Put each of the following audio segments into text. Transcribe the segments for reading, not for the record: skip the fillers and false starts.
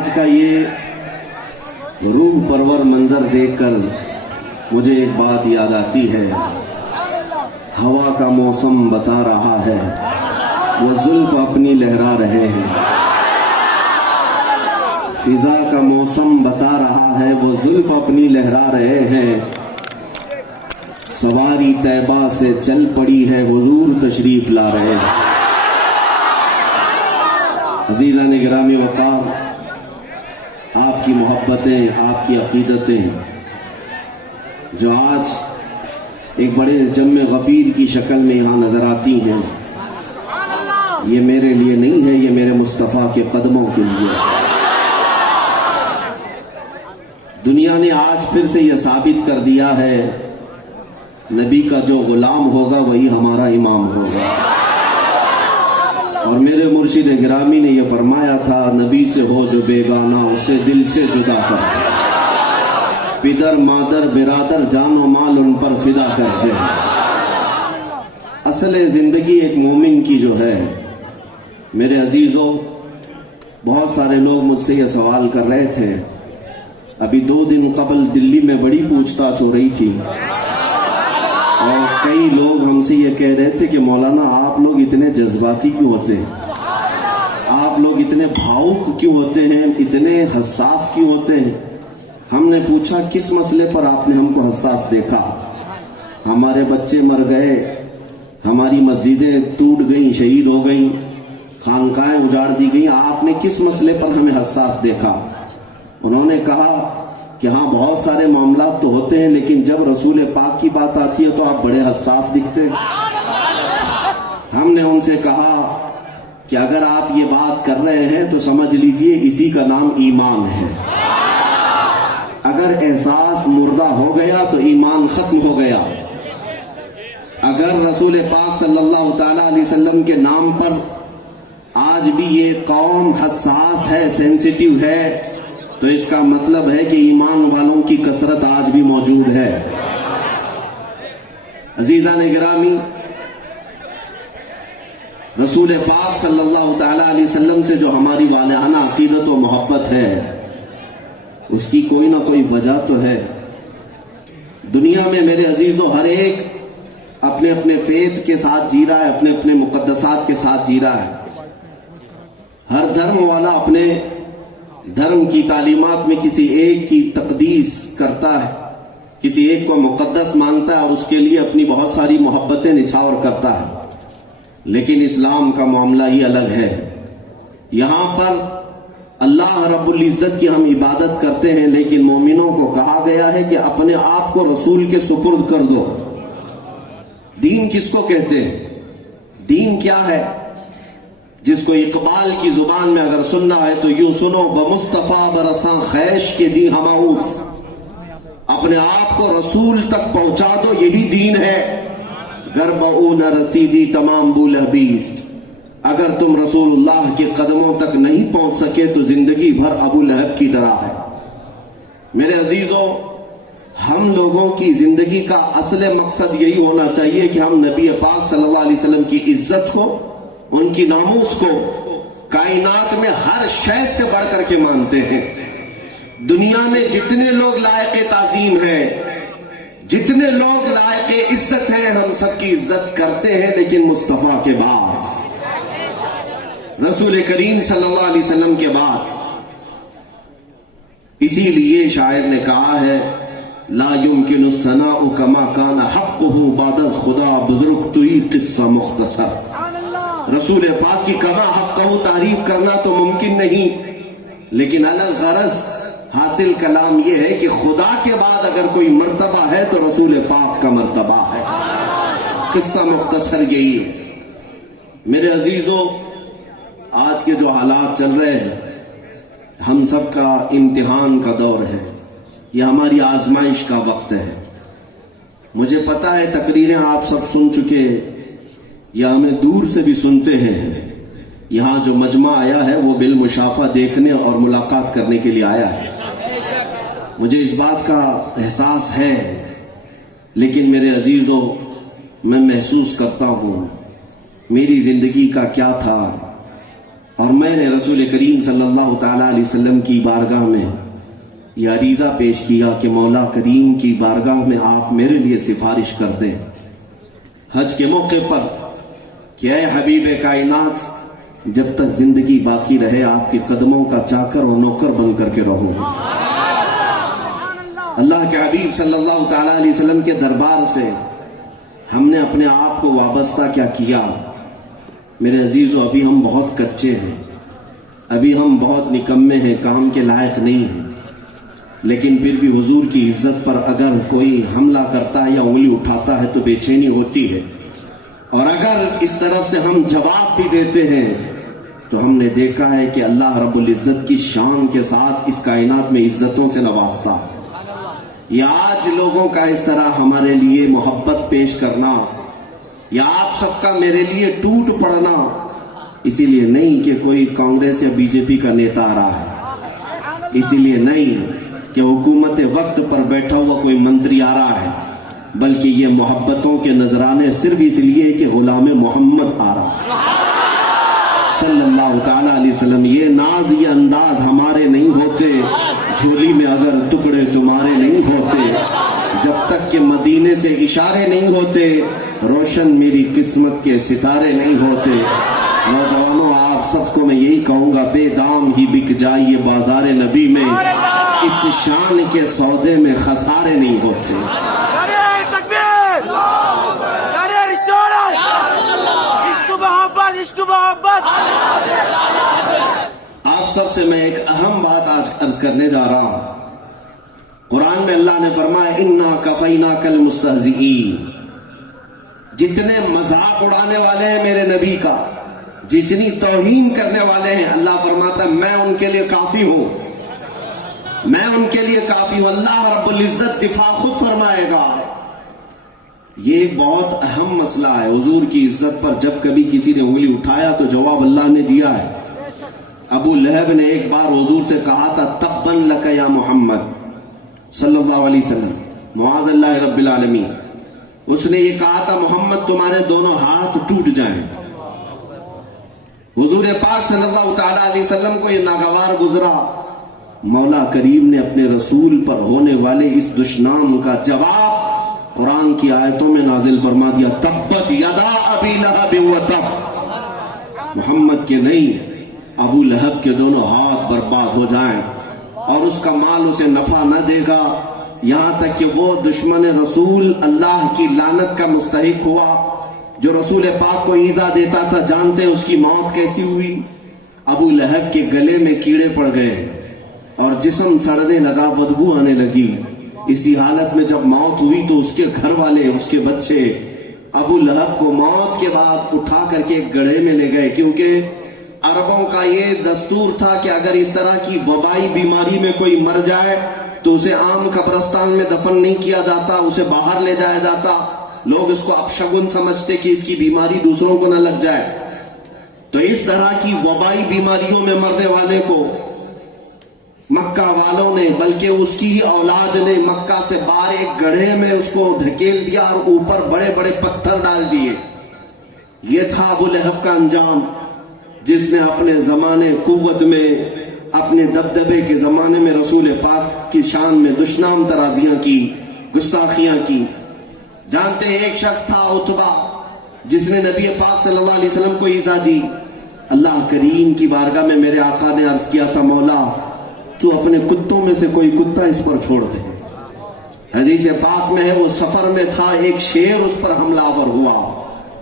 آج کا یہ روح پرور منظر دیکھ کر مجھے ایک بات یاد آتی ہے. ہوا کا موسم بتا رہا ہے وہ زلف اپنی لہرا رہے ہیں. فضا کا موسم بتا رہا ہے وہ زلف اپنی لہرا رہے ہیں. سواری طیبہ سے چل پڑی ہے حضور تشریف لا رہے ہیں. عزیزان گرامی وقار، آپ کی محبتیں، آپ کی عقیدتیں جو آج ایک بڑے جم غفیر کی شکل میں یہاں نظر آتی ہیں، یہ میرے لیے نہیں ہے، یہ میرے مصطفیٰ کے قدموں کے لیے. دنیا نے آج پھر سے یہ ثابت کر دیا ہے نبی کا جو غلام ہوگا وہی ہمارا امام ہوگا. اور میرے مرشد گرامی نے یہ فرمایا تھا، نبی سے ہو جو بیگانہ اسے دل سے جدا کر دے. پدر مادر برادر جان و مال ان پر فدا کر دے. اصل زندگی ایک مومن کی جو ہے، میرے عزیزوں، بہت سارے لوگ مجھ سے یہ سوال کر رہے تھے. ابھی 2 دن قبل دلی میں بڑی پوچھ تاچھ ہو رہی تھی اور کئی لوگ ہم سے یہ کہہ رہے تھے کہ مولانا آپ لوگ اتنے جذباتی کیوں ہوتے ہیں، آپ لوگ اتنے بھاؤک کیوں ہوتے ہیں، اتنے حساس کیوں ہوتے ہیں. ہم نے پوچھا کس مسئلے پر آپ نے ہم کو حساس دیکھا؟ ہمارے بچے مر گئے، ہماری مسجدیں ٹوٹ گئیں، شہید ہو گئیں، خانقاہیں اجاڑ دی گئیں، آپ نے کس مسئلے پر ہمیں حساس دیکھا؟ انہوں نے کہا کہ ہاں بہت سارے معاملات تو ہوتے ہیں لیکن جب رسول پاک کی بات آتی ہے تو آپ بڑے حساس دکھتے ہیں. ہم نے ان سے کہا کہ اگر آپ یہ بات کر رہے ہیں تو سمجھ لیجئے اسی کا نام ایمان ہے. اگر احساس مردہ ہو گیا تو ایمان ختم ہو گیا. اگر رسول پاک صلی اللہ تعالی علیہ وسلم کے نام پر آج بھی یہ قوم حساس ہے، سینسیٹیو ہے، تو اس کا مطلب ہے کہ ایمان والوں کی کثرت آج بھی موجود ہے. عزیزان گرامی، رسول پاک صلی اللہ تعالی علیہ وسلم سے جو ہماری والہانہ عقیدت و محبت ہے، اس کی کوئی نہ کوئی وجہ تو ہے. دنیا میں میرے عزیزوں ہر ایک اپنے اپنے فیت کے ساتھ جی رہا ہے، اپنے اپنے مقدسات کے ساتھ جی رہا ہے. ہر دھرم والا اپنے دھرم کی تعلیمات میں کسی ایک کی تقدیس کرتا ہے، کسی ایک کو مقدس مانتا ہے اور اس کے لیے اپنی بہت ساری محبتیں نچھاور کرتا ہے. لیکن اسلام کا معاملہ ہی الگ ہے. یہاں پر اللہ رب العزت کی ہم عبادت کرتے ہیں لیکن مومنوں کو کہا گیا ہے کہ اپنے آپ کو رسول کے سپرد کر دو. دین کس کو کہتے ہیں؟ دین کیا ہے؟ جس کو اقبال کی زبان میں اگر سننا ہے تو یوں سنو، بمصطفیٰ برساں خیش کے دی ہماؤس. اپنے آپ کو رسول تک پہنچا دو، یہی دین ہے. گر بہو نہ رسیدی تمام بولہبیس. اگر تم رسول اللہ کے قدموں تک نہیں پہنچ سکے تو زندگی بھر ابو لہب کی طرح ہے. میرے عزیزوں، ہم لوگوں کی زندگی کا اصل مقصد یہی ہونا چاہیے کہ ہم نبی پاک صلی اللہ علیہ وسلم کی عزت کو، ان کی ناموس کو کائنات میں ہر شے سے بڑھ کر کے مانتے ہیں. دنیا میں جتنے لوگ لائق تعظیم ہیں، جتنے لوگ لائق عزت ہیں، ہم سب کی عزت کرتے ہیں لیکن مصطفیٰ کے بعد، رسول کریم صلی اللہ علیہ وسلم کے بعد. اسی لیے شاعر نے کہا ہے، لا يمكن الثناء كما كان حقه بعد خدا بزرگ توئی قصہ مختصر. رسول پاک کی کما حقہ تعریف کرنا تو ممکن نہیں، لیکن الغرض حاصل کلام یہ ہے کہ خدا کے بعد اگر کوئی مرتبہ ہے تو رسول پاک کا مرتبہ ہے. قصہ مختصر یہی ہے. میرے عزیزوں، آج کے جو حالات چل رہے ہیں، ہم سب کا امتحان کا دور ہے، یہ ہماری آزمائش کا وقت ہے. مجھے پتا ہے تقریریں آپ سب سن چکے یا ہمیں دور سے بھی سنتے ہیں. یہاں جو مجمع آیا ہے وہ بالمشافہ دیکھنے اور ملاقات کرنے کے لیے آیا ہے. مجھے اس بات کا احساس ہے، لیکن میرے عزیزوں، میں محسوس کرتا ہوں میری زندگی کا کیا تھا اور میں نے رسول کریم صلی اللہ تعالیٰ علیہ وسلم کی بارگاہ میں یہ عریضہ پیش کیا کہ مولا کریم کی بارگاہ میں آپ میرے لیے سفارش کر دیں حج کے موقع پر کہ اے حبیب کائنات جب تک زندگی باقی رہے آپ کے قدموں کا چاکر اور نوکر بن کر کے رہوں. اللہ کے حبیب صلی اللہ تعالیٰ علیہ وسلم کے دربار سے ہم نے اپنے آپ کو وابستہ کیا کیا. میرے عزیزو ابھی ہم بہت کچے ہیں, ابھی ہم بہت نکمے ہیں, کام کے لائق نہیں ہیں, لیکن پھر بھی حضور کی عزت پر اگر کوئی حملہ کرتا ہے یا انگلی اٹھاتا ہے تو بے چینی ہوتی ہے. اور اگر اس طرف سے ہم جواب بھی دیتے ہیں تو ہم نے دیکھا ہے کہ اللہ رب العزت کی شان کے ساتھ اس کائنات میں عزتوں سے نوازتا. یہ آج لوگوں کا اس طرح ہمارے لیے محبت پیش کرنا یا آپ سب کا میرے لیے ٹوٹ پڑنا اسی لیے نہیں کہ کوئی کانگریس یا بی جے پی کا نیتا آ رہا ہے, اسی لیے نہیں کہ حکومت وقت پر بیٹھا ہوا کوئی منتری آ رہا ہے, بلکہ یہ محبتوں کے نذرانے صرف اس لیے کہ غلام محمد آ رہا ہے صلی اللہ تعالیٰ علیہ وسلم. یہ ناز یہ انداز ہمارے نہیں ہوتے, جھولی میں اگر ٹکڑے تمہارے نہیں ہوتے, جب تک کہ مدینے سے اشارے نہیں ہوتے, روشن میری قسمت کے ستارے نہیں ہوتے. نوجوانوں آپ سب کو میں یہی کہوں گا بے دام ہی بک جائیے بازار نبی میں, اس شان کے سودے میں خسارے نہیں ہوتے. آپ سب سے میں ایک اہم بات آج عرض کرنے جا رہا ہوں. قرآن میں اللہ نے فرمایا اِنَّا كَفَيْنَاكَ الْمُسْتَهْزِئِينَ. جتنے مذاق اڑانے والے ہیں میرے نبی کا, جتنی توہین کرنے والے ہیں, اللہ فرماتا ہے میں ان کے لیے کافی ہوں, میں ان کے لیے کافی ہوں. اللہ رب العزت دفاع خود فرمائے گا. یہ ایک بہت اہم مسئلہ ہے. حضور کی عزت پر جب کبھی کسی نے انگلی اٹھایا تو جواب اللہ نے دیا ہے. ابو لہب نے ایک بار حضور سے کہا تھا تبن لک یا محمد صلی اللہ علیہ وسلم, معاذ اللہ رب العالمین. اس نے یہ کہا تھا محمد تمہارے دونوں ہاتھ ٹوٹ جائیں. حضور پاک صلی اللہ تعالیٰ علیہ وسلم کو یہ ناگوار گزرا. مولا کریم نے اپنے رسول پر ہونے والے اس دشنام کا جواب قرآن کی آیتوں میں نازل فرما دیا. تبت یدا ابی لہب و تب. محمد کے نہیں, ابو لہب کے دونوں ہاتھ برباد ہو جائیں اور اس کا مال اسے نفع نہ دے گا, یہاں تک کہ وہ دشمن رسول اللہ کی لعنت کا مستحق ہوا جو رسول پاک کو ایذا دیتا تھا. جانتے ہیں اس کی موت کیسی ہوئی؟ ابو لہب کے گلے میں کیڑے پڑ گئے اور جسم سڑنے لگا, بدبو آنے لگی. اسی حالت میں جب موت ہوئی تو اس کے گھر والے, اس کے بچے ابو لہب کو موت کے بعد اٹھا کر کے ایک گڑھے میں لے گئے, کیونکہ عربوں کا یہ دستور تھا کہ اگر اس طرح کی وبائی بیماری میں کوئی مر جائے تو اسے عام قبرستان میں دفن نہیں کیا جاتا, اسے باہر لے جایا جاتا. لوگ اس کو اپشگن سمجھتے کہ اس کی بیماری دوسروں کو نہ لگ جائے. تو اس طرح کی وبائی بیماریوں میں مرنے والے کو مکہ والوں نے, بلکہ اس کی ہی اولاد نے مکہ سے باہر ایک گڑھے میں اس کو دھکیل دیا اور اوپر بڑے بڑے پتھر ڈال دیے. یہ تھا ابو لہب کا انجام, جس نے اپنے زمانے قوت میں, اپنے دبدبے کے زمانے میں رسول پاک کی شان میں دشنام ترازیاں کی, گستاخیاں کی. جانتے ہیں ایک شخص تھا عتبہ, جس نے نبی پاک صلی اللہ علیہ وسلم کو ایذا دی. اللہ کریم کی بارگاہ میں میرے آقا نے عرض کیا تھا مولا تو اپنے کتوں میں سے کوئی کتا اس پر چھوڑ دے. حدیث پاک میں ہے وہ سفر میں تھا, ایک شیر اس پر حملہ آور ہوا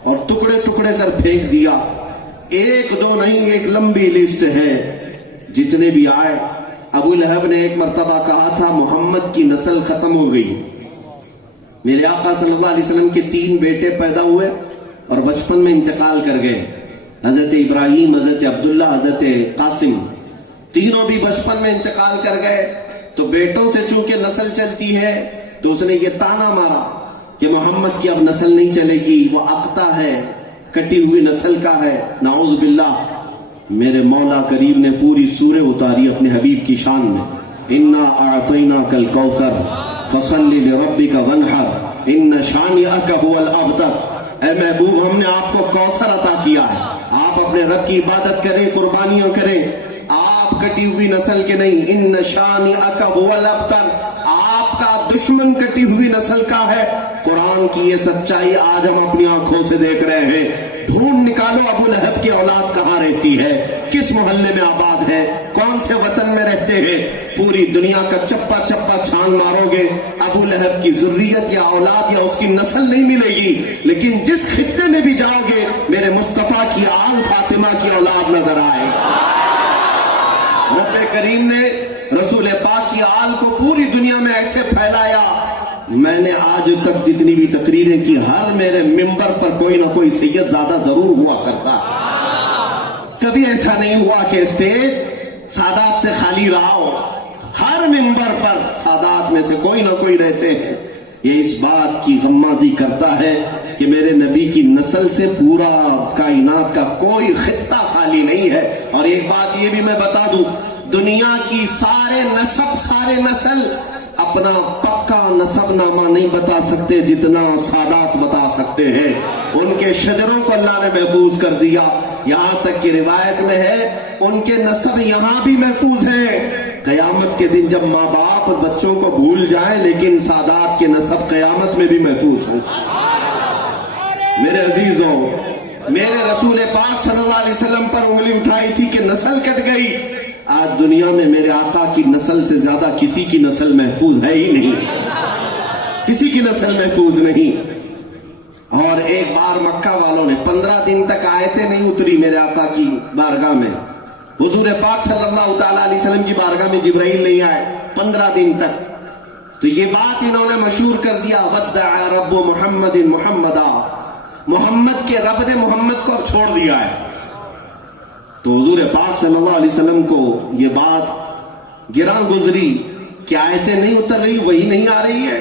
اور ٹکڑے ٹکڑے کر پھینک دیا. ایک دو نہیں, ایک لمبی لسٹ ہے جتنے بھی آئے. ابو لہب نے ایک مرتبہ کہا تھا محمد کی نسل ختم ہو گئی. میرے آقا صلی اللہ علیہ وسلم کے 3 بیٹے پیدا ہوئے اور بچپن میں انتقال کر گئے. حضرت ابراہیم, حضرت عبداللہ, حضرت قاسم, تینوں بھی بچپن میں انتقال کر گئے. تو بیٹوں سے چونکہ نسل چلتی ہے تو اس نے یہ تانا مارا کہ محمد کی اب نسل نہیں چلے گی, وہ اقتا ہے, کٹی ہوئی نسل کا ہے. نعوذ باللہ. میرے مولا کریم نے پوری سورہ اتاری اپنے حبیب کی شان میں, انا اعطیناک الکوثر فصل لربک وانحر ان شانئک هو الابتر. اے محبوب ہم نے آپ کو کوثر عطا کیا ہے, آپ اپنے رب کی عبادت کریں, قربانیاں کریں. آپ کٹی ہوئی نسل کے نہیں. ان شانئک هو الابتر, آپ کا دشمن کٹی ہوئی نسل کا ہے. قرآن کی یہ سچائی آج ہم اپنی آنکھوں سے دیکھ رہے ہیں. ڈھونڈ نکالو ابو لہب کی اولاد کہاں رہتی ہے, کس محلے میں آباد ہے, کون سے وطن میں رہتے ہیں. پوری دنیا کا چپا چپا چھان مارو گے, ابو لہب کی ذریت یا اولاد یا اس کی نسل نہیں ملے گی. لیکن جس خطے میں بھی جاؤ گے میرے مصطفیٰ کی آل فاطمہ کی اولاد نظر آئے. رب کریم نے رسول پاک کی آل کو پوری دنیا میں ایسے پھیلایا. میں نے آج تک جتنی بھی تقریریں کی, ہر میرے ممبر پر کوئی نہ کوئی سید زیادہ ضرور ہوا کرتا. کبھی ایسا نہیں ہوا کہ اسٹیج سادات سے خالی رہا ہو. ہر ممبر پر سادات میں سے کوئی نہ کوئی رہتے ہیں. یہ اس بات کی غمازی کرتا ہے کہ میرے نبی کی نسل سے پورا کائنات کا کوئی خطہ خالی نہیں ہے. اور ایک بات یہ بھی میں بتا دوں, دنیا کی سارے نسل اپنا پکا نسب نامہ نہیں بتا سکتے جتنا سادات بتا سکتے ہیں. ان کے شجروں کو اللہ نے محفوظ کر دیا. یہاں تک کہ روایت میں ہے ان کے نسب یہاں بھی محفوظ ہیں. قیامت کے دن جب ماں باپ بچوں کو بھول جائیں لیکن سادات کے نسب قیامت میں بھی محفوظ ہوں. میرے عزیزوں, میرے رسول پاک صلی اللہ علیہ وسلم پر انگلی اٹھائی تھی کہ نسل کٹ گئی. آج دنیا میں میرے آقا کی نسل سے زیادہ کسی کی نسل محفوظ ہے ہی نہیں, کسی کی نسل محفوظ نہیں. اور ایک بار مکہ والوں نے 15 دن تک آیتیں نہیں اتری میرے آقا کی بارگاہ میں. حضور پاک صلی اللہ تعالیٰ علیہ وسلم کی بارگاہ میں جبرائیل نہیں آئے 15 دن تک. تو یہ بات انہوں نے مشہور کر دیا, ودع رب محمد محمدا, محمد کے رب نے محمد کو اب چھوڑ دیا ہے. تو حضور پاک صلی اللہ علیہ وسلم کو یہ بات گراں گزری کہ آیتیں نہیں اتر رہی, وہی نہیں آ رہی ہے.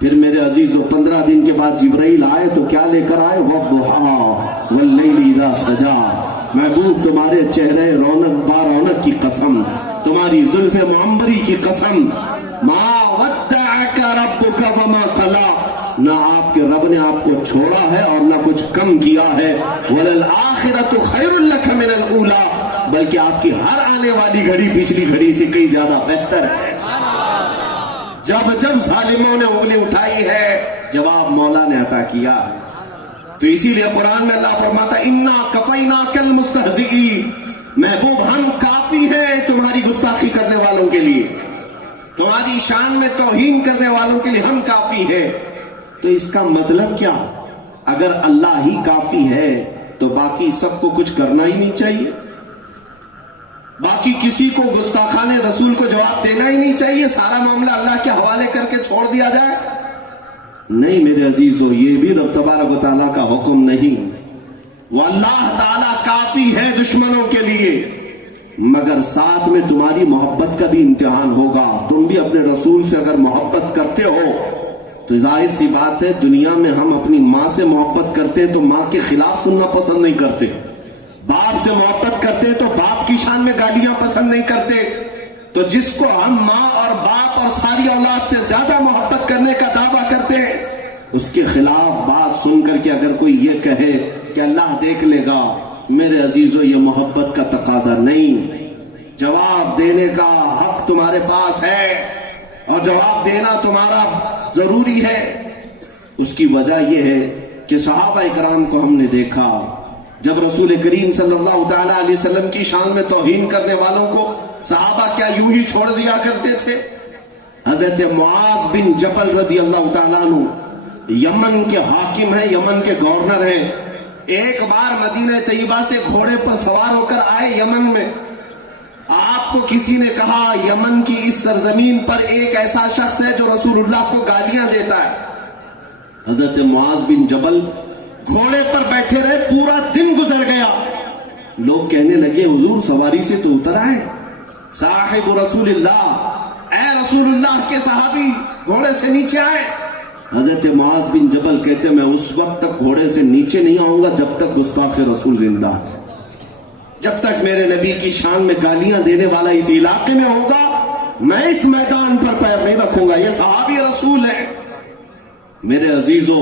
پھر میرے عزیزو 15 دن کے بعد جبرائیل آئے تو کیا لے کر آئے, وَالضُّحَىٰ وَاللَّيْلِ إِذَا سَجَىٰ, محبوب تمہارے چہرے رونق با رونق کی قسم, تمہاری زلف معمبری کی قسم, مَا وَدَّعَكَ رَبُّكَ وَمَا قَلَىٰ, نہ آپ کے رب نے آپ کو چھوڑا ہے اور نہ کچھ کم کیا ہے. وَلَلْآخِرَةُ خَيْرٌ لَكَ مِنَ الْأُولَىٰ, بلکہ آپ کی ہر آنے والی گھڑی پچھلی گھڑی سے کئی زیادہ بہتر ہے. جب ظالموں نے انگلی اٹھائی ہے جواب مولا نے عطا کیا. تو اسی لیے قرآن میں اللہ فرماتا اِنَّا كَفَيْنَاكَ الْمُسْتَهْزِئِينَ, محبوب ہم کافی ہیں تمہاری گستاخی کرنے والوں کے لیے, تمہاری شان میں توہین کرنے والوں کے لیے ہم کافی ہیں. تو اس کا مطلب کیا, اگر اللہ ہی کافی ہے تو باقی سب کو کچھ کرنا ہی نہیں چاہیے, باقی کسی کو گستاخان رسول کو جواب دینا ہی نہیں چاہیے, سارا معاملہ اللہ کے حوالے کر کے چھوڑ دیا جائے. نہیں میرے عزیزو, یہ بھی رب تبارک و تعالیٰ کا حکم نہیں. واللہ تعالیٰ کافی ہے دشمنوں کے لیے, مگر ساتھ میں تمہاری محبت کا بھی امتحان ہوگا. تم بھی اپنے رسول سے اگر محبت کرتے ہو تو ظاہر سی بات ہے دنیا میں ہم اپنی ماں سے محبت کرتے ہیں تو ماں کے خلاف سننا پسند نہیں کرتے, باپ سے محبت کرتے ہیں تو باپ کی شان میں گالیاں پسند نہیں کرتے. تو جس کو ہم ماں اور باپ اور ساری اولاد سے زیادہ محبت کرنے کا دعویٰ کرتے ہیں, اس کے خلاف بات سن کر کے اگر کوئی یہ کہے کہ اللہ دیکھ لے گا, میرے عزیزو یہ محبت کا تقاضا نہیں. جواب دینے کا حق تمہارے پاس ہے اور جواب دینا تمہارا ضروری ہے. اس کی وجہ یہ ہے کہ صحابہ اکرام کو ہم نے دیکھا, جب رسول کریم صلی اللہ تعالیٰ علیہ وسلم کی شان میں توہین کرنے والوں کو صحابہ کیا یوں ہی چھوڑ دیا کرتے تھے. حضرت معاذ بن جبل رضی اللہ تعالیٰ عنہ یمن کے حاکم ہیں, یمن کے گورنر ہیں. ایک بار مدینہ طیبہ سے گھوڑے پر سوار ہو کر آئے یمن میں. آپ کو کسی نے کہا یمن کی اس سرزمین پر ایک ایسا شخص ہے جو رسول اللہ کو گالیاں دیتا ہے. حضرت معاذ بن جبل گھوڑے پر بیٹھے رہے, پورا دن گزر گیا. لوگ کہنے لگے حضور سواری سے تو اتر آئے, صاحب رسول اللہ, اے رسول اللہ کے صحابی گھوڑے سے نیچے آئے. حضرت معاذ بن جبل کہتے میں اس وقت تک گھوڑے سے نیچے نہیں آؤں گا جب تک گستاخ رسول زندہ ہے, جب تک میرے نبی کی شان میں گالیاں دینے والا اس علاقے میں ہوگا میں اس میدان پر پیر نہیں رکھوں گا. یہ صحابی رسول ہے. میرے عزیزو,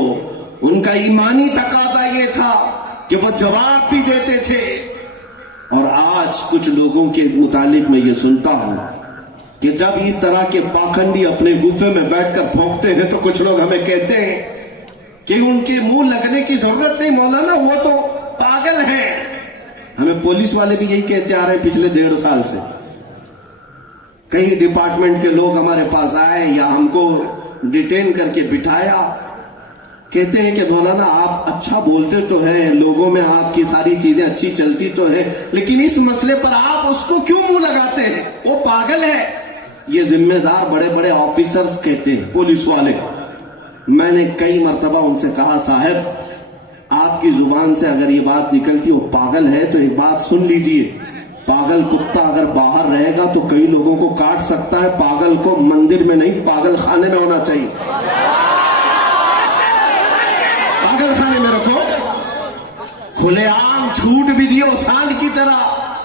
ان کا ایمانی تقاضا یہ تھا کہ وہ جواب بھی دیتے تھے. اور آج کچھ لوگوں کے متعلق میں یہ سنتا ہوں کہ جب اس طرح کے پاکھنڈی اپنے گفے میں بیٹھ کر پھونکتے ہیں تو کچھ لوگ ہمیں کہتے ہیں کہ ان کے منہ لگنے کی ضرورت نہیں مولانا، وہ تو پاگل ہیں. ہمیں پولیس والے بھی یہی کہتے آ رہے ہیں پچھلے 1.5 سال سے. کئی ڈپارٹمنٹ کے لوگ ہمارے پاس آئے یا ہم کو ڈیٹین کر کے بٹھایا، کہتے ہیں کہ مولانا آپ اچھا بولتے تو ہیں، لوگوں میں آپ کی ساری چیزیں اچھی چلتی تو ہیں، لیکن اس مسئلے پر آپ اس کو کیوں منہ لگاتے ہیں؟ وہ پاگل ہے. یہ ذمہ دار بڑے بڑے آفیسرز کہتے ہیں، پولیس والے. میں نے کئی مرتبہ ان سے کہا صاحب آپ کی زبان سے اگر یہ بات نکلتی وہ پاگل ہے تو ایک بات سن لیجئے، پاگل کتا اگر باہر رہے گا تو کئی لوگوں کو کاٹ سکتا ہے، پاگل کو مندر میں نہیں پاگل خانے میں ہونا چاہیے. پاگل خانے میں رکھو. کھلے عام جھوٹ بھی دیو سانڈ کی طرح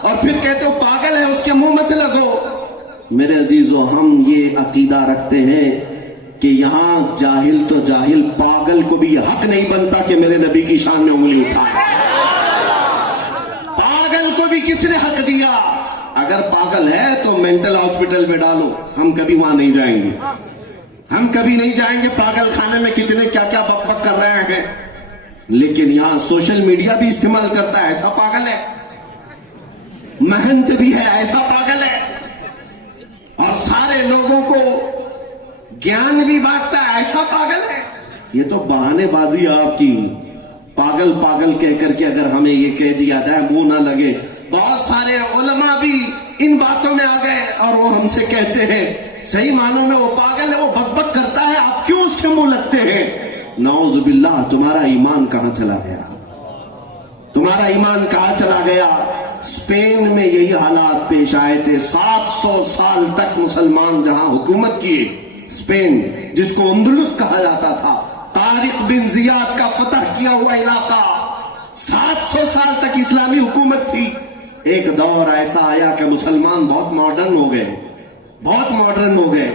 اور پھر کہتے ہو پاگل ہے، اس کے منہ مت لگو. میرے عزیزو، ہم یہ عقیدہ رکھتے ہیں کہ یہاں جاہل تو جاہل، پاگل کو بھی یہ حق نہیں بنتا کہ میرے نبی کی شان میں انگلی اٹھائے. پاگل کو بھی کس نے حق دیا؟ اگر پاگل ہے تو مینٹل ہاسپٹل میں ڈالو، ہم کبھی وہاں نہیں جائیں گے. ہم کبھی نہیں جائیں گے. پاگل خانے میں کتنے کیا کیا بک بک کر رہے ہیں، لیکن یہاں سوشل میڈیا بھی استعمال کرتا ہے، ایسا پاگل ہے. محنت بھی ہے، ایسا پاگل ہے. اور سارے لوگوں کو گیان بھی بانٹتا ہے، ایسا پاگل ہے. یہ تو بہانے بازی آپ کی. پاگل پاگل کہہ کر کے اگر ہمیں یہ کہہ دیا جائے منہ نہ لگے. بہت سارے علماء بھی ان باتوں میں آ گئے اور وہ ہم سے کہتے ہیں صحیح معنوں میں وہ پاگل ہے، وہ بک بک کرتا ہے، آپ کیوں اس کے منہ لگتے ہیں؟ نعوذ باللہ. تمہارا ایمان کہاں چلا گیا؟ تمہارا ایمان کہاں چلا گیا؟ اسپین میں یہی حالات پیش آئے تھے. 700 سال تک مسلمان جہاں حکومت کیے، اسپین جس کو اندلس کہا جاتا تھا، طارق بن زیاد کا فتح کیا ہوا علاقہ، 700 سال تک اسلامی حکومت تھی. ایک دور ایسا آیا کہ مسلمان بہت ماڈرن ہو گئے، بہت ماڈرن ہو گئے.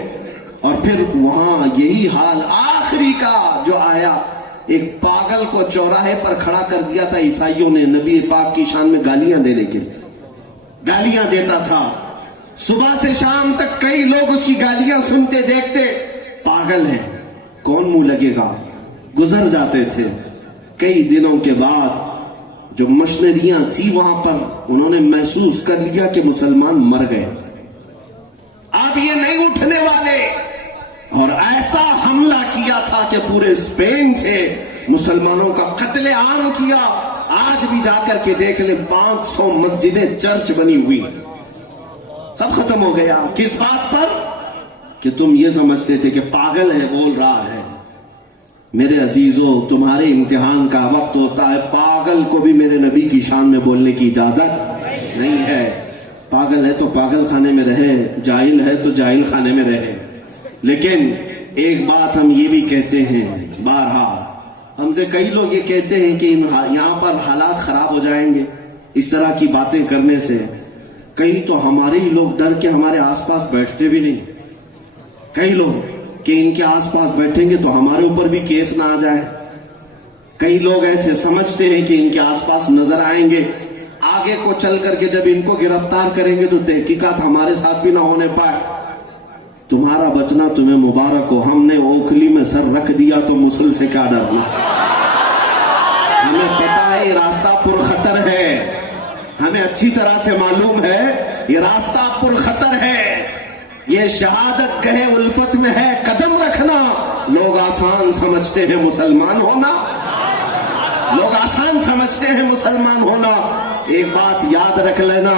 اور پھر وہاں یہی حال آخری کا جو آیا، ایک پاگل کو چوراہے پر کھڑا کر دیا تھا عیسائیوں نے، نبی پاک کی شان میں گالیاں دینے کے لیے. گالیاں دیتا تھا، صبح سے شام تک کئی لوگ اس کی گالیاں سنتے دیکھتے. پاگل ہے، کون منہ لگے گا؟ گزر جاتے تھے. کئی دنوں کے بعد جو مشنریاں تھی وہاں پر، انہوں نے محسوس کر لیا کہ مسلمان مر گئے، اب یہ نہیں اٹھنے والے. اور ایسا حملہ کیا تھا کہ پورے اسپین سے مسلمانوں کا قتل عام کیا. آج بھی جا کر کے دیکھ لیں، 500 مسجدیں چرچ بنی ہوئی، سب ختم ہو گیا. کس بات پر؟ کہ تم یہ سمجھتے تھے کہ پاگل ہے بول رہا ہے. میرے عزیزو، تمہارے امتحان کا وقت ہوتا ہے. پاگل کو بھی میرے نبی کی شان میں بولنے کی اجازت نہیں ہے. پاگل ہے تو پاگل خانے میں رہے، جاہل ہے تو جاہل خانے میں رہے. لیکن ایک بات ہم یہ بھی کہتے ہیں، بارہا ہم سے کئی لوگ یہ کہتے ہیں کہ یہاں پر حالات خراب ہو جائیں گے اس طرح کی باتیں کرنے سے. کئی تو ہمارے ہی لوگ ڈر کے ہمارے آس پاس بیٹھتے بھی نہیں. کئی لوگ کہ ان کے آس پاس بیٹھیں گے تو ہمارے اوپر بھی کیس نہ آ جائے. کئی لوگ ایسے سمجھتے ہیں کہ ان کے آس پاس نظر آئیں گے، آگے کو چل کر کے جب ان کو گرفتار کریں گے تو تحقیقات ہمارے ساتھ بھی نہ ہونے پائے. تمہارا بچنا تمہیں مبارک ہو. ہم نے اوکھلی میں سر رکھ دیا تو مسل سے کیا ڈرنا. ہمیں پتا ہے یہ راستہ پرخطر ہے، ہمیں اچھی طرح سے معلوم ہے یہ راستہ پرخطر ہے. یہ شہادت گہے الفت میں ہے قدم رکھنا. لوگ آسان سمجھتے ہیں مسلمان ہونا، لوگ آسان سمجھتے ہیں مسلمان ہونا. ایک بات یاد رکھ لینا،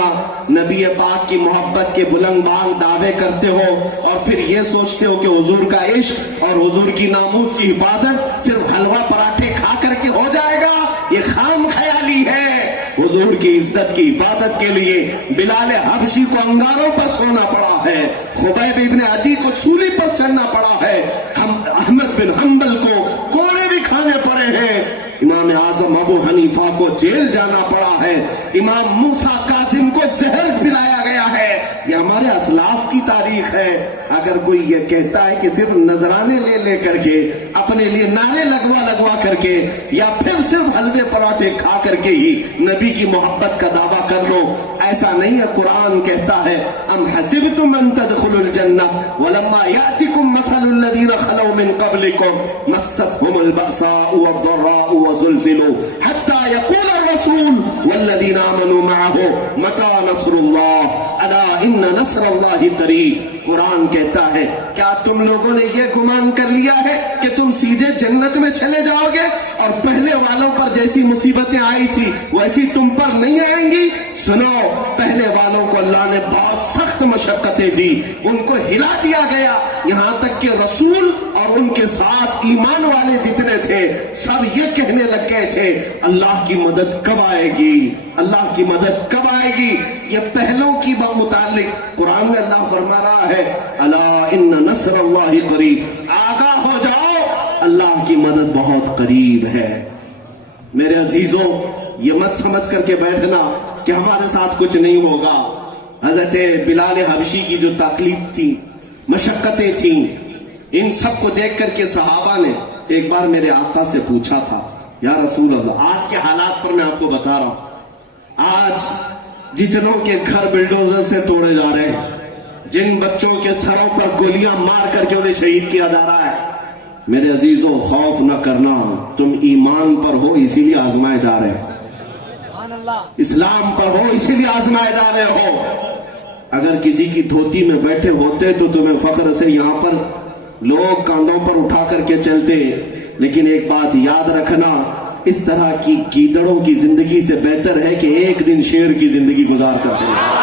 نبی پاک کی محبت کے بلند بانگ دعوے کرتے ہو اور پھر یہ سوچتے ہو کہ حضور کا عشق اور حضور کی ناموس کی حفاظت صرف حلوہ پراٹھے کھا کر کے ہو جائے گا، یہ خام خیالی ہے. حضور کی عزت کی حفاظت کے لیے بلال حبشی کو انگاروں پر سونا پڑا ہے، خبیب ابن عدی کو سولی پر چڑھنا پڑا ہے، احمد بن حنبل کو کوڑے بھی کھانے پڑے ہیں، امام اعظم ابو حنیفہ کو جیل جانا پڑا ہے، امام موسیٰ کاظم کو زہر پلایا گیا ہے. یہ ہمارے اسلاف کی تاریخ ہے. اگر کوئی یہ کہتا ہے کہ صرف نذرانے لے لے کر کے, اپنے لیے نعرے لگوا کر کے, یا پھر صرف حلوے پراٹھے کھا کر کے ہی نبی کی محبت کا دعویٰ کر لو, ایسا نہیں ہے. قرآن کہتا ہے ام حسبتم ان تدخلوا الجنہ ولما یأتکم مثل الذین خلوا من قبلکم مستهم البأساء والضراء وزلزلوا حتى يقول الرسول والذین آمنوا معه متى نصر اللہ الا ان نصر اللہ قریب. قرآن کہتا ہے کیا تم لوگوں نے یہ گمان کر لیا ہے کہ تم سیدھے جنت میں چلے جاؤ گے اور پہلے والوں پر جیسی مصیبتیں آئی تھی ویسی تم پر نہیں آئیں گی؟ سنو, پہلے والوں کو اللہ نے بہت سخت مشقتیں دی, ان کو ہلا دیا گیا, یہاں تک کہ رسول اور ان کے ساتھ ایمان والے جتنے تھے سب یہ کہنے لگ گئے تھے اللہ کی مدد کب آئے گی, اللہ کی مدد کب آئے گی. یہ پہلوں کی متعلق قرآن میں اللہ فرما رہا ہے الا ان نصر اللہ قریب, آگاہ ہو جاؤ اللہ کی مدد بہت قریب ہے. میرے عزیزوں, یہ مت سمجھ کر کے بیٹھنا کہ ہمارے ساتھ کچھ نہیں ہوگا. حضرت بلال حبشی کی جو تکلیف تھی, مشقتیں تھیں, ان سب کو دیکھ کر کے صحابہ نے ایک بار میرے آقا سے پوچھا تھا یا رسول اللہ, آج کے حالات پر میں آپ کو بتا رہا ہوں, آج جتنوں کے گھر بلڈوزر سے توڑے جا رہے ہیں, جن بچوں کے سروں پر گولیاں مار کر کے انہیں شہید کیا جا رہا ہے, میرے عزیزوں خوف نہ کرنا, تم ایمان پر ہو اسی لیے آزمائے جا رہے ہیں, اسلام پر ہو اسی لیے آزمائے جا رہے ہو. اگر کسی کی دھوتی میں بیٹھے ہوتے تو تمہیں فخر سے یہاں پر لوگ کاندھوں پر اٹھا کر کے چلتے, لیکن ایک بات یاد رکھنا, اس طرح کی گیدڑوں کی زندگی سے بہتر ہے کہ ایک دن شیر کی زندگی گزار کر چلے.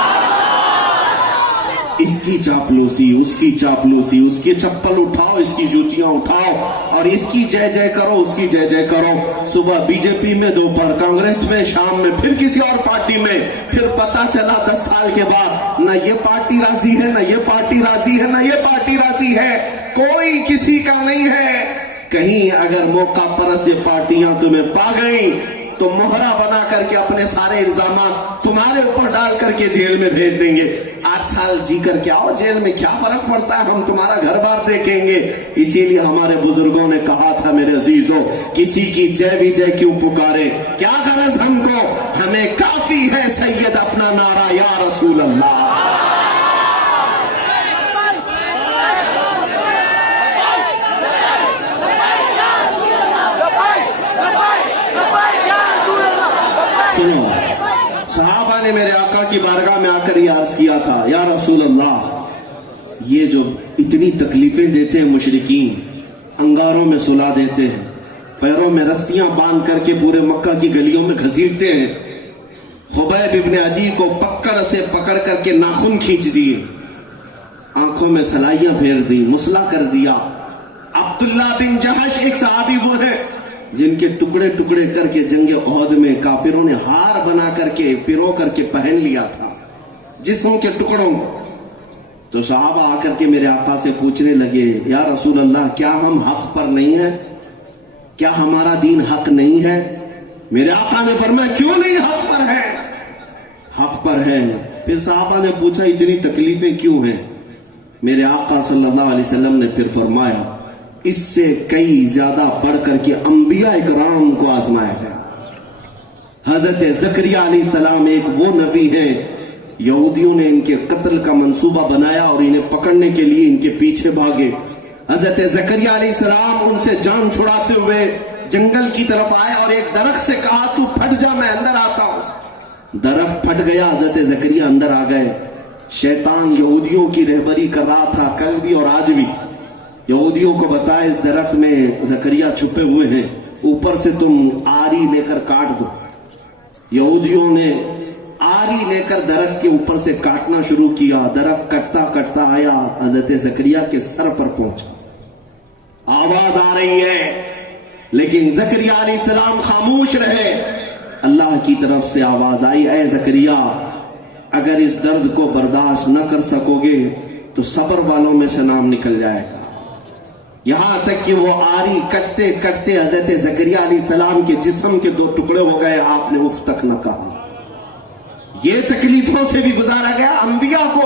اس کی چاپلوسی, اس کی چاپلوسی, اس کی چپل اٹھاؤ, اس کی جوتیاں اٹھاؤ, اور اس کی جے جے کرو, اس کی جے جے کرو. صبح بی جے پی میں, دوپہر کانگریس میں, شام میں پھر کسی اور پارٹی میں, پھر پتا چلا 10 سال کے بعد نہ یہ پارٹی راضی ہے, نہ یہ پارٹی راضی ہے, نہ یہ پارٹی راضی ہے, کوئی کسی کا نہیں ہے. کہیں اگر موقع پرست یہ پارٹیاں تمہیں پا گئیں تو مہرہ بنا کر کے اپنے سارے الزامات تمہارے اوپر ڈال کر کے جیل میں بھیج دیں گے. 8 سال جی کر کے آؤ, جیل میں کیا فرق پڑتا ہے, ہم تمہارا گھر بار دیکھیں گے. اسی لیے ہمارے بزرگوں نے کہا تھا میرے عزیزوں, کسی کی جے بھی جے کیوں پکارے, کیا غرض ہم کو, ہمیں کافی ہے سید اپنا نعرہ یا رسول اللہ. صحابہ نے میرے آقا کی بارگاہ میں آ کر یہ عرض کیا تھا یا رسول اللہ, یہ جو اتنی تکلیفیں دیتے ہیں مشرکین, انگاروں میں سلا دیتے ہیں, پیروں میں رسیاں باندھ کر کے پورے مکہ کی گلیوں میں گھسیٹتے ہیں, خبیب ابن عدی کو پکڑ سے پکڑ کر کے ناخن کھینچ دیے, آنکھوں میں سلائیاں پھیر دی, مسلا کر دیا. عبداللہ بن جہش ایک صحابی وہ ہے جن کے ٹکڑے ٹکڑے کر کے جنگ احد میں کافروں نے ہار بنا کر کے پیرو کر کے پہن لیا تھا جسم کے ٹکڑوں. تو صحابہ آ کر کے میرے آقا سے پوچھنے لگے یا رسول اللہ, کیا ہم حق پر نہیں ہیں, کیا ہمارا دین حق نہیں ہے؟ میرے آقا نے فرمایا کیوں نہیں, حق پر ہے, حق پر ہے. پھر صحابہ نے پوچھا اتنی تکلیفیں کیوں ہیں؟ میرے آقا صلی اللہ علیہ وسلم نے پھر فرمایا اس سے کئی زیادہ بڑھ کر کے انبیاء اکرام کو آزمایا گیا. حضرت زکریہ علیہ السلام ایک وہ نبی ہیں, یہودیوں نے ان کے قتل کا منصوبہ بنایا اور انہیں پکڑنے کے لیے ان کے پیچھے بھاگے. حضرت زکریہ علیہ السلام ان سے جان چھڑاتے ہوئے جنگل کی طرف آئے اور ایک درخت سے کہا تو پھٹ جا, میں اندر آتا ہوں. درخت پھٹ گیا, حضرت زکریہ اندر آ گئے. شیطان یہودیوں کی رہبری کر رہا تھا کل بھی اور آج بھی. یہودیوں کو بتایا اس درخت میں زکریا چھپے ہوئے ہیں, اوپر سے تم آری لے کر کاٹ دو. یہودیوں نے آری لے کر درخت کے اوپر سے کاٹنا شروع کیا. درخت کٹتا کٹتا آیا حضرت زکریا کے سر پر پہنچا. آواز آ رہی ہے لیکن زکریا علیہ السلام خاموش رہے. اللہ کی طرف سے آواز آئی, اے زکریا اگر اس درد کو برداشت نہ کر سکو گے تو صبر والوں میں سے نام نکل جائے گا. یہاں تک کہ وہ آری کٹتے کٹتے حضرت زکریا علیہ السلام کے جسم کے 2 ٹکڑے ہو گئے. آپ نے اف تک نہ کہا. یہ تکلیفوں سے بھی گزارا گیا. انبیاء کو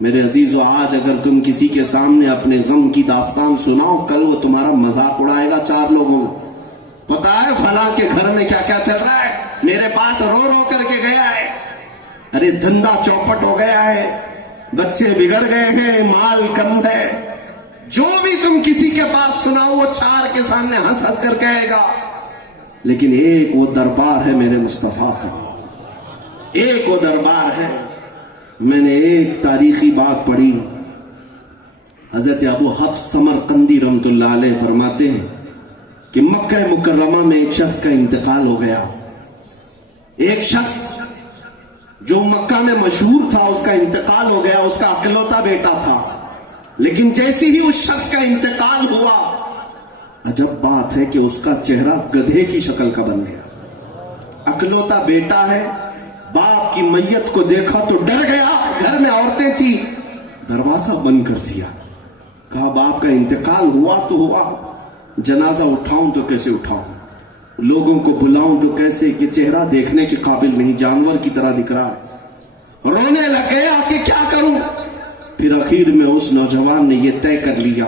میرے عزیزو، آج اگر تم کسی کے سامنے اپنے غم کی داستان سناؤ، کل وہ تمہارا مذاق اڑائے گا 4 لوگوں میں. پتا ہے فلاں کے گھر میں کیا کیا چل رہا ہے، میرے پاس رو رو کر کے گیا ہے، ارے دھندا چوپٹ ہو گیا ہے، بچے بگڑ گئے ہیں، مال کم ہے. جو بھی تم کسی کے پاس سناؤ وہ 4 کے سامنے ہنس ہنس کر کہے گا. لیکن ایک وہ دربار ہے میرے مصطفیٰ کا، ایک وہ دربار ہے. میں نے ایک تاریخی بات پڑھی، حضرت ابو حفص سمرقندی رحمت اللہ علیہ فرماتے ہیں کہ مکہ مکرمہ میں ایک شخص کا انتقال ہو گیا. ایک شخص جو مکہ میں مشہور تھا اس کا انتقال ہو گیا، اس کا اکلوتا بیٹا تھا. لیکن جیسی ہی اس شخص کا انتقال ہوا، عجب بات ہے کہ اس کا چہرہ گدھے کی شکل کا بن گیا. اکلوتا بیٹا ہے، باپ کی میت کو دیکھا تو ڈر گیا. گھر میں عورتیں تھی، دروازہ بند کر دیا. کہا باپ کا انتقال ہوا تو ہوا، جنازہ اٹھاؤں تو کیسے اٹھاؤں، لوگوں کو بلاؤں تو کیسے کہ چہرہ دیکھنے کے قابل نہیں، جانور کی طرح دکھ رہا ہے. رونے لگ گیا کہ کیا کروں. پھر اخیر میں اس نوجوان نے یہ طے کر لیا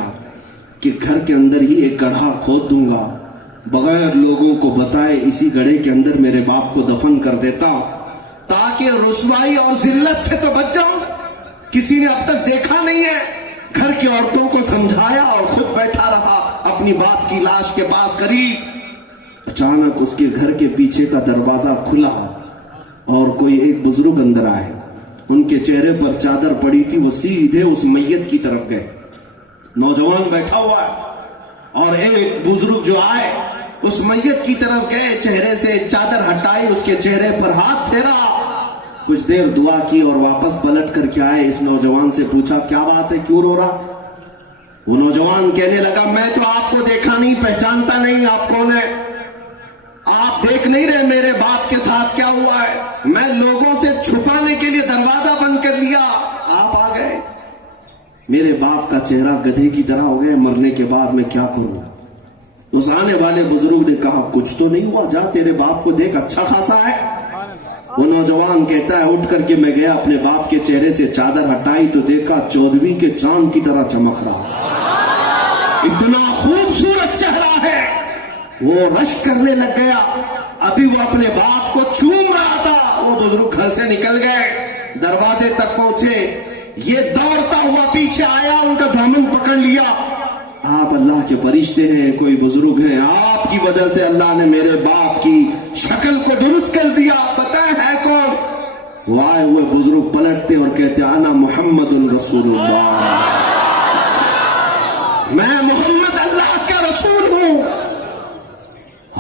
کہ گھر کے اندر ہی ایک گڑھا کھود دوں گا، بغیر لوگوں کو بتائے اسی گڑھے کے اندر میرے باپ کو دفن کر دیتا تاکہ رسوائی اور ذلت سے تو بچ جاؤں. کسی نے اب تک دیکھا نہیں ہے. گھر کی عورتوں کو سمجھایا اور خود بیٹھا رہا اپنی باپ کی لاش کے پاس قریب. اچانک اس کے گھر کے پیچھے کا دروازہ کھلا اور کوئی ایک بزرگ اندر آئے. ان کے چہرے پر چادر پڑی تھی، وہ سیدھے اس میت کی طرف گئے. نوجوان بیٹھا ہوا ہے اور ایک بزرگ جو آئے اس میت کی طرف گئے، چہرے سے چادر ہٹائی، اس کے چہرے پر ہاتھ پھیرا، کچھ دیر دعا کی اور واپس پلٹ کر کے آئے. اس نوجوان سے پوچھا کیا بات ہے، کیوں رو رہا؟ وہ نوجوان کہنے لگا میں تو آپ کو دیکھا نہیں، پہچانتا نہیں، آپ کون ہیں؟ آپ دیکھ نہیں رہے میرے باپ کے ساتھ کیا ہوا ہے؟ میں لوگوں سے چھپانے کے لیے دروازہ بند کر لیا، آپ آ گئے. میرے باپ کا چہرہ گدھے کی طرح ہو گیا، مرنے کے بعد میں کیا کروں؟ اس آنے والے بزرگ نے کہا کچھ تو نہیں ہوا، جا تیرے باپ کو دیکھ، اچھا خاصا ہے. وہ نوجوان کہتا ہے اٹھ کر کے میں گیا، اپنے باپ کے چہرے سے چادر ہٹائی تو دیکھا 14ویں کے چاند کی طرح چمک رہا، اتنا خوبصورت چہرہ ہے. وہ رشک کرنے لگ گیا. ابھی وہ اپنے باپ کو چوم رہا تھا، وہ بزرگ گھر سے نکل گئے، دروازے تک پہنچے. یہ دوڑتا ہوا پیچھے آیا، ان کا دامن پکڑ لیا. آپ اللہ کے فرشتے ہیں، کوئی بزرگ ہیں، آپ کی وجہ سے اللہ نے میرے باپ کی شکل کو درست کر دیا. پتہ ہے کون؟ وہ آئے ہوئے بزرگ پلٹتے اور کہتے انا محمد رسول اللہ، میں محمد اللہ کا رسول ہوں.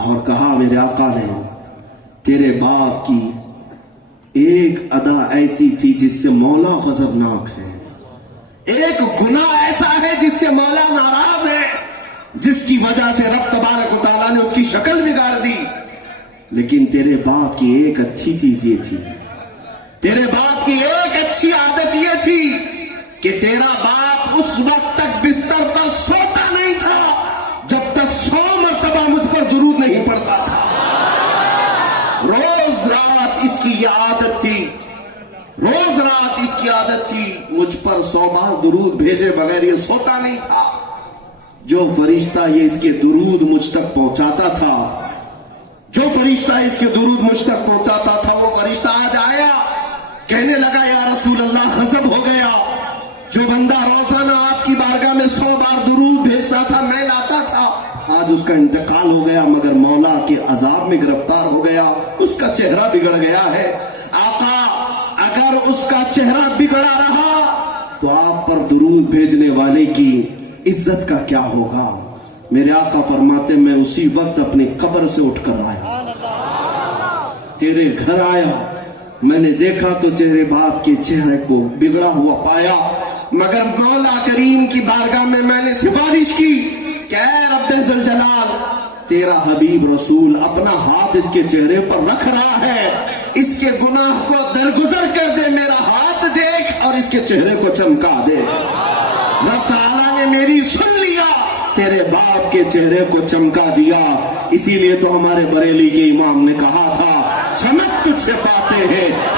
اور کہا میرے آقا نے تیرے باپ کی ایک ادا ایسی تھی جس سے مولا غضبناک ہے، ایک گناہ ایسا ہے جس سے مولا ناراض ہے، جس کی وجہ سے رب تبارک و تعالیٰ نے اس کی شکل بگاڑ دی. لیکن تیرے باپ کی ایک اچھی چیز یہ تھی، تیرے باپ کی ایک اچھی عادت یہ تھی کہ تیرا باپ اس وقت تک بستر پر سوتا نہیں تھا جب تک 100 مرتبہ مجھ پر درود نہیں پڑتا تھا. روز رات اس کی یہ عادت تھی، روز رات اس کی عادت تھی، مجھ پر 100 بار درود بھیجے بغیر یہ سوتا نہیں تھا. جو فرشتہ یہ اس کے درود مجھ تک پہنچاتا تھا، جو فرشتہ اس کے درود مجھ تک پہنچاتا تھا، وہ فرشتہ آج آیا، کہنے لگا یا رسول اللہ غضب ہو گیا. جو بندہ روزانہ آپ کی بارگاہ میں 100 بار درود بھیجتا تھا، میں لاتا تھا، آج اس کا انتقال ہو گیا، مگر مولا کے عذاب میں گرفتار ہو گیا، اس کا چہرہ بگڑ گیا ہے. آقا اگر اس کا چہرہ بگڑا رہا تو آپ پر درود بھیجنے والے کی عزت کا کیا ہوگا؟ میرے آقا فرماتے میں اسی وقت اپنی قبر سے اٹھ کر آیا، تیرے گھر آیا، میں نے دیکھا تو تیرے باپ کے چہرے کو بگڑا ہوا پایا، مگر مولا کریم کی بارگاہ میں نے سفارش کی کہ اے رب ذوالجلال، تیرا حبیب رسول اپنا ہاتھ اس کے چہرے پر رکھ رہا ہے، اس کے گناہ کو درگزر کر دے، میرا ہاتھ دیکھ اور اس کے چہرے کو چمکا دے. رب تعالیٰ نے میری سن لیا، تیرے باپ کے چہرے کو چمکا دیا. اسی لیے تو ہمارے بریلی کے امام نے کہا تھا چمک تجھ سے پاتے ہیں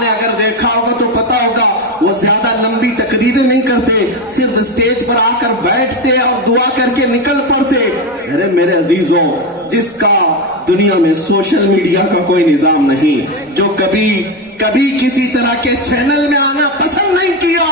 آپ نے اگر دیکھا ہوگا تو پتا ہوگا وہ زیادہ لمبی تقریریں نہیں کرتے، صرف اسٹیج پر آ کر بیٹھتے اور دعا کر کے نکل پڑتے۔ ارے میرے عزیزوں، جس کا دنیا میں سوشل میڈیا کا کوئی نظام نہیں، جو کبھی کسی طرح کے چینل میں آنا پسند نہیں کیا،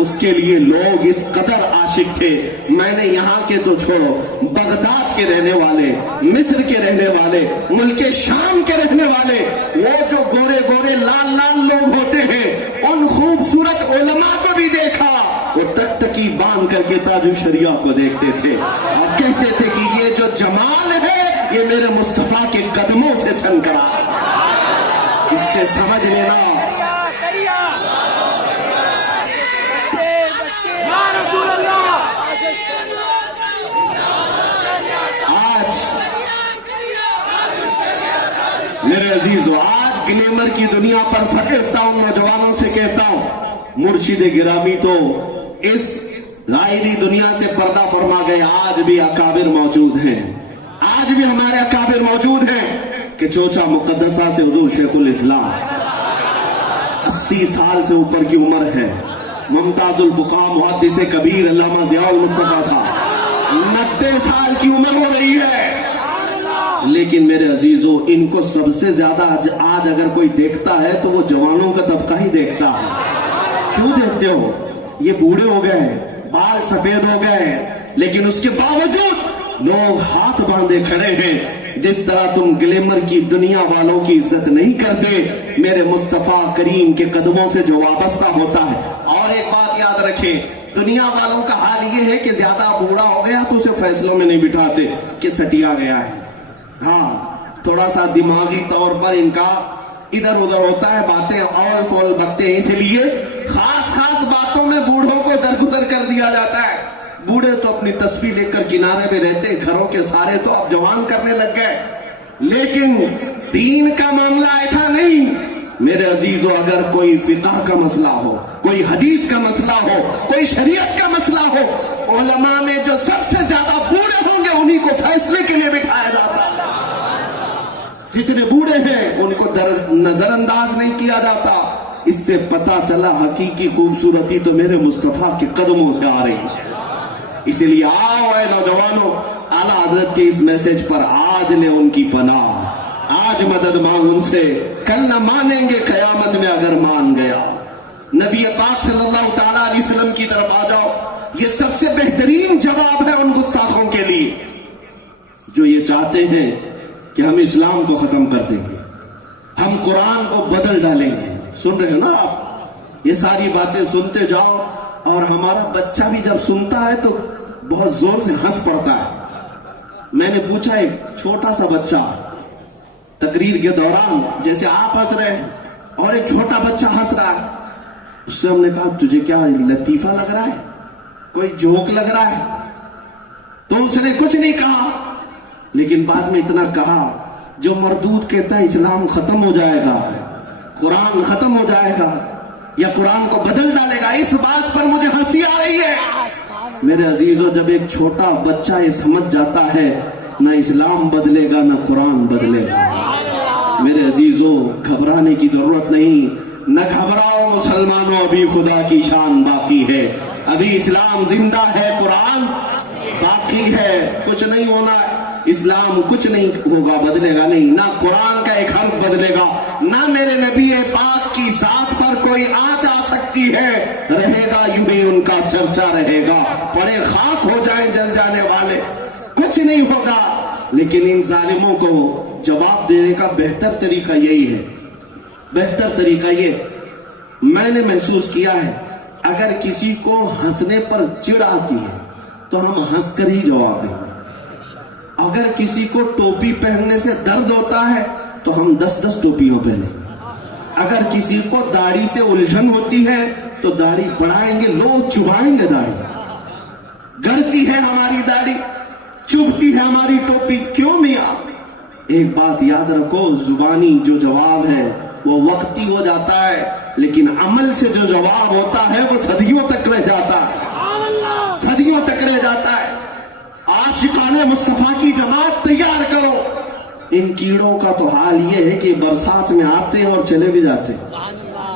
اس کے لیے لوگ اس قدر عاشق تھے۔ میں نے یہاں کے تو چھوڑو، بغداد کے رہنے والے، مصر کے رہنے والے، ملک شام کے رہنے والے، وہ جو گورے گورے لال لال لوگ ہوتے ہیں، ان خوبصورت علماء کو بھی دیکھا، وہ ٹکٹکی باندھ کر کے تاج الشریعہ کو دیکھتے تھے اور کہتے تھے کہ یہ جو جمال ہے یہ میرے مصطفیٰ کے قدموں سے چھن کر آیا۔ اس سے سمجھ لینا میرے عزیزو، آج گلیمر کی دنیا پر فریفتہ ہوں، نوجوانوں سے کہتا ہوں، مرشد گرامی تو اس ظاہری دنیا سے پردہ فرما گئے، آج بھی اکابر موجود ہیں، آج بھی ہمارے اکابر موجود ہیں کہ چوچا مقدسہ سے حضور شیخ الاسلام 80 سال سے اوپر کی عمر ہے، ممتاز الفقہ محدث کبیر علامہ ضیاء المصطفیٰ صاحب 90 سال کی عمر ہو رہی ہے، لیکن میرے عزیزوں ان کو سب سے زیادہ آج اگر کوئی دیکھتا ہے تو وہ جوانوں کا طبقہ ہی دیکھتا ہے۔ کیوں دیکھتے ہو؟ یہ بوڑھے ہو گئے، بال سفید ہو گئے، لیکن اس کے باوجود لوگ ہاتھ باندھے کھڑے ہیں۔ جس طرح تم گلیمر کی دنیا والوں کی عزت نہیں کرتے، میرے مصطفیٰ کریم کے قدموں سے جو وابستہ ہوتا ہے۔ اور ایک بات یاد رکھیں، دنیا والوں کا حال یہ ہے کہ زیادہ بوڑھا ہو گیا تو اسے فیصلوں میں نہیں بٹھاتے کہ سٹیا گیا ہے، ہاں تھوڑا سا دماغی طور پر ان کا ادھر ادھر ہوتا ہے، باتیں اول پول بکتے ہیں، اس لیے خاص باتوں میں بوڑھوں کو درگزر کر دیا جاتا ہے۔ بوڑھے تو اپنی تسبیح لے کر کنارے میں رہتے، گھروں کے سارے تو اب جوان کرنے لگ گئے، لیکن دین کا معاملہ ایسا نہیں۔ میرے عزیزو، اگر کوئی فقہ کا مسئلہ ہو، کوئی حدیث کا مسئلہ ہو، کوئی شریعت کا مسئلہ ہو، علماء میں جو سب سے زیادہ بوڑھے ہوں گے انہی کو فیصلے کے لیے بٹھایا جاتا ہے۔ جتنے بوڑھے ہیں ان کو نظر انداز نہیں کیا جاتا۔ اس سے پتا چلا حقیقی خوبصورتی تو میرے مصطفیٰ کے قدموں سے آ رہی ہے۔ اسی لیے آؤ اے نوجوانوں، اعلیٰ حضرت کے اس میسج پر آج لے ان کی پناہ، آج مدد مانگ ان سے، کل نہ مانیں گے قیامت میں اگر مان گیا۔ نبی پاک صلی اللہ تعالیٰ علیہ وسلم کی طرف آ جاؤ، یہ سب سے بہترین جواب ہے ان گستاخوں کے لیے جو یہ چاہتے ہیں کہ ہم اسلام کو ختم کر دیں گے، ہم قرآن کو بدل ڈالیں گے۔ سن رہے ہیں نا آپ؟ یہ ساری باتیں سنتے جاؤ، اور ہمارا بچہ بھی جب سنتا ہے تو بہت زور سے ہنس پڑتا ہے۔ میں نے پوچھا ایک چھوٹا سا بچہ تقریر کے دوران، جیسے آپ ہنس رہے ہیں اور ایک چھوٹا بچہ ہنس رہا ہے، اس سے ہم نے کہا تجھے کیا لطیفہ لگ رہا ہے، کوئی جوک لگ رہا ہے؟ تو اس نے کچھ نہیں کہا، لیکن بعد میں اتنا کہا، جو مردود کہتا ہے اسلام ختم ہو جائے گا، قرآن ختم ہو جائے گا یا قرآن کو بدل ڈالے گا، اس بات پر مجھے ہنسی آ رہی ہے۔ میرے عزیزو، جب ایک چھوٹا بچہ یہ سمجھ جاتا ہے نہ اسلام بدلے گا نہ قرآن بدلے گا، میرے عزیزو گھبرانے کی ضرورت نہیں، نہ گھبراؤ مسلمانوں، ابھی خدا کی شان باقی ہے، ابھی اسلام زندہ ہے، قرآن باقی ہے، کچھ نہیں ہونا ہے، اسلام کچھ نہیں ہوگا، بدلے گا نہیں، نہ قرآن کا ایک حرف بدلے گا، نہ میرے نبی پاک کی ذات پر کوئی آنچ آ سکتی ہے، رہے گا یوں ہی ان کا چرچا رہے گا، پڑے خاک ہو جائیں جل جانے والے، کچھ نہیں ہوگا۔ لیکن ان ظالموں کو جواب دینے کا بہتر طریقہ یہی ہے، بہتر طریقہ یہ میں نے محسوس کیا ہے، اگر کسی کو ہنسنے پر چڑ آتی ہے تو ہم ہنس کر ہی جواب دیں گے، اگر کسی کو ٹوپی پہننے سے درد ہوتا ہے تو ہم 10 ٹوپیوں پہنیں گے، اگر کسی کو داڑھی سے الجھن ہوتی ہے تو داڑھی بڑھائیں گے، لوگ چبھائیں گے، داڑھی گڑتی ہے ہماری داڑھی، چبھتی ہے ہماری ٹوپی، کیوں میاں؟ ایک بات یاد رکھو، زبانی جو جواب ہے وہ وقتی ہو جاتا ہے، لیکن عمل سے جو جواب ہوتا ہے وہ صدیوں تک رہ جاتا ہے، صدیوں تک رہ جاتا ہے۔ عاشقان مصطفیٰ کی جماعت تیار کرو۔ ان کیڑوں کا تو حال یہ ہے کہ برسات میں آتے ہیں اور چلے بھی جاتے ہیں،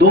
2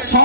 100